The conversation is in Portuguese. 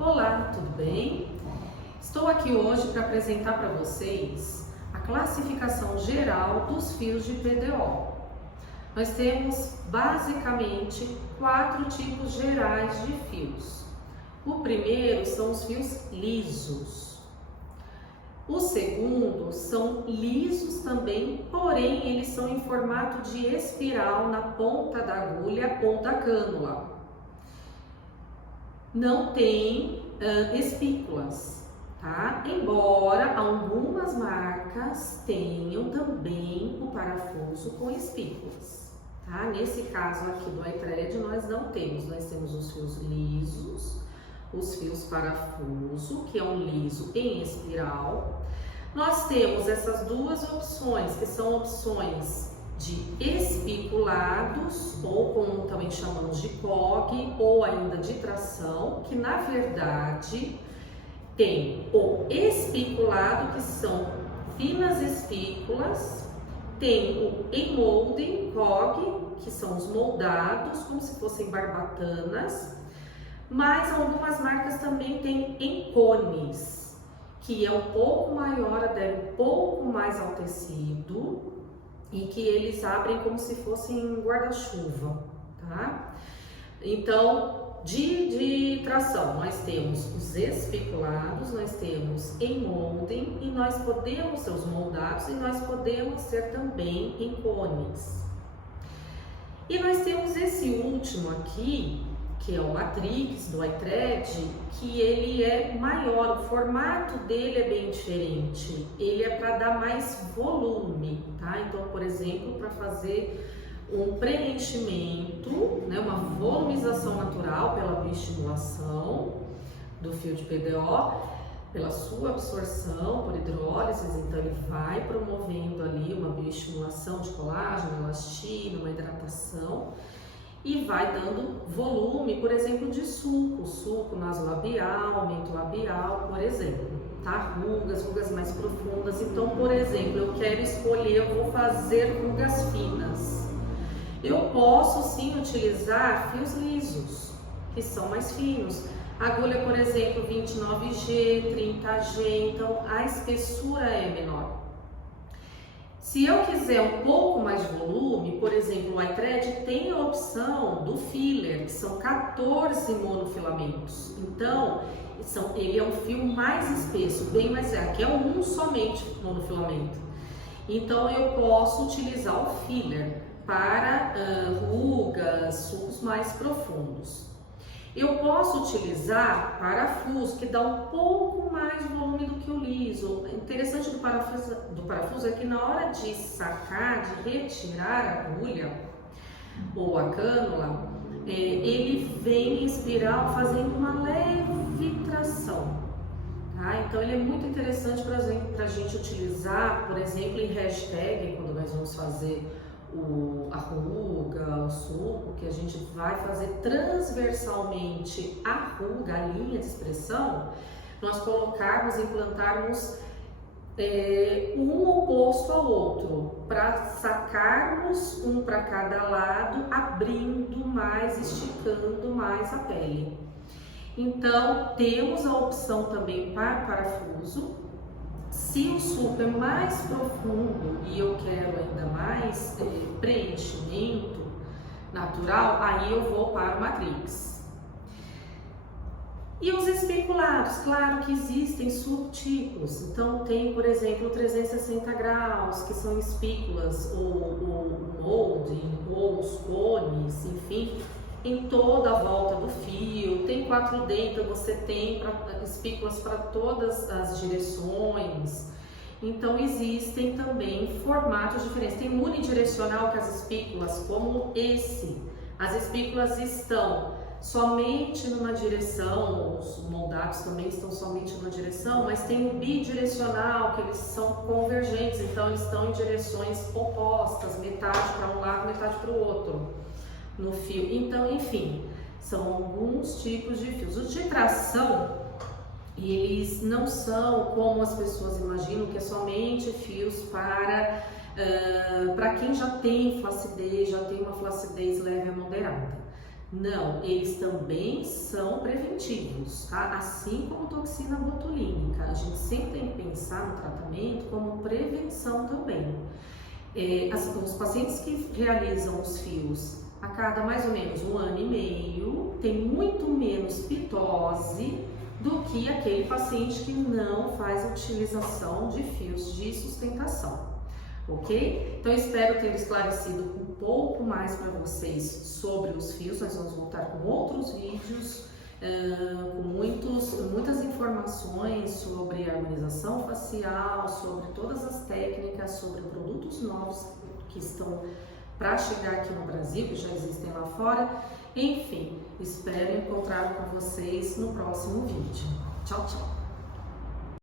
Olá, tudo bem? Estou aqui hoje para apresentar para vocês a classificação geral dos fios de PDO. Nós temos basicamente 4 tipos gerais de fios. O primeiro são os fios lisos. O segundo são lisos também, porém eles são em formato de espiral na ponta da agulha ou da cânula. Não tem espículas, tá? Embora algumas marcas tenham também o parafuso com espículas, tá? Nesse caso aqui do iThread nós temos os fios lisos, os fios parafuso, que é um liso em espiral. Nós temos essas duas opções, que são opções de espiculados, ou como também chamamos de cog, ou ainda de tração, que na verdade tem o espiculado, que são finas espículas, tem o emmolding cog, que são os moldados, como se fossem barbatanas, mas algumas marcas também têm em cones, que é um pouco maior, adere um pouco mais ao tecido, e que eles abrem como se fossem guarda-chuva, tá? Então, de tração, nós temos os espiculados, nós temos em molding, e nós podemos ser os moldados, e nós podemos ser também em cones. E nós temos esse último aqui, que é o Matrix do iThread, que ele é maior, o formato dele é bem diferente, ele é para dar mais volume, tá? Então, por exemplo, para fazer um preenchimento, né, uma volumização natural pela bioestimulação do fio de PDO, pela sua absorção por hidrólise, então ele vai promovendo ali uma bioestimulação de colágeno, elastina, uma hidratação, e vai dando volume, por exemplo, de suco nasolabial, mentolabial, por exemplo, tá? Rugas mais profundas. Então, por exemplo, eu quero escolher, eu vou fazer rugas finas. Eu posso sim utilizar fios lisos, que são mais finos. Agulha, por exemplo, 29G, 30G, então a espessura é menor. Se eu quiser um pouco mais de volume, por exemplo, o iThread tem a opção do filler, que são 14 monofilamentos. Então, ele é um fio mais espesso, bem mais aqui é um somente monofilamento. Então, eu posso utilizar o filler para rugas, sulcos mais profundos. Eu posso utilizar parafuso, que dá um pouco mais de volume do que o liso. O interessante do parafuso é que na hora de sacar, de retirar a agulha ou a cânula, ele vem em espiral fazendo uma leve tração. Tá? Então ele é muito interessante para a gente utilizar, por exemplo, em hashtag, quando nós vamos fazer a ruga, o sulco, que a gente vai fazer transversalmente a ruga, a linha de expressão, nós implantarmos um oposto ao outro, para sacarmos um para cada lado, abrindo mais, esticando mais a pele. Então, temos a opção também para parafuso. Se o sulco é mais profundo e eu quero ainda mais preenchimento natural, aí eu vou para o Matrix. E os espiculados, claro que existem subtipos. Então tem, por exemplo, 360 graus, que são espículas, ou o molding, ou os cones, enfim, em toda a volta do fio. Tem 4D, então você tem espículas para todas as direções. Então existem também formatos diferentes. Tem unidirecional, que as espículas, como esse, as espículas estão somente numa direção, os moldados também estão somente numa direção, mas tem o bidirecional, que eles são convergentes, então eles estão em direções opostas, metade para um lado, metade para o outro no fio. Então, enfim, são alguns tipos de fios. Os de tração, eles não são como as pessoas imaginam, que é somente fios para quem já tem flacidez, já tem uma flacidez leve a moderada. Não, eles também são preventivos, tá? Assim como toxina botulínica. A gente sempre tem que pensar no tratamento como prevenção também. Os pacientes que realizam os fios a cada mais ou menos 1 ano e meio têm muito menos pitose do que aquele paciente que não faz a utilização de fios de sustentação. Ok? Então, espero ter esclarecido um pouco mais para vocês sobre os fios. Nós vamos voltar com outros vídeos, com muitas informações sobre harmonização facial, sobre todas as técnicas, sobre produtos novos que estão para chegar aqui no Brasil, que já existem lá fora. Enfim, espero encontrar com vocês no próximo vídeo. Tchau, tchau!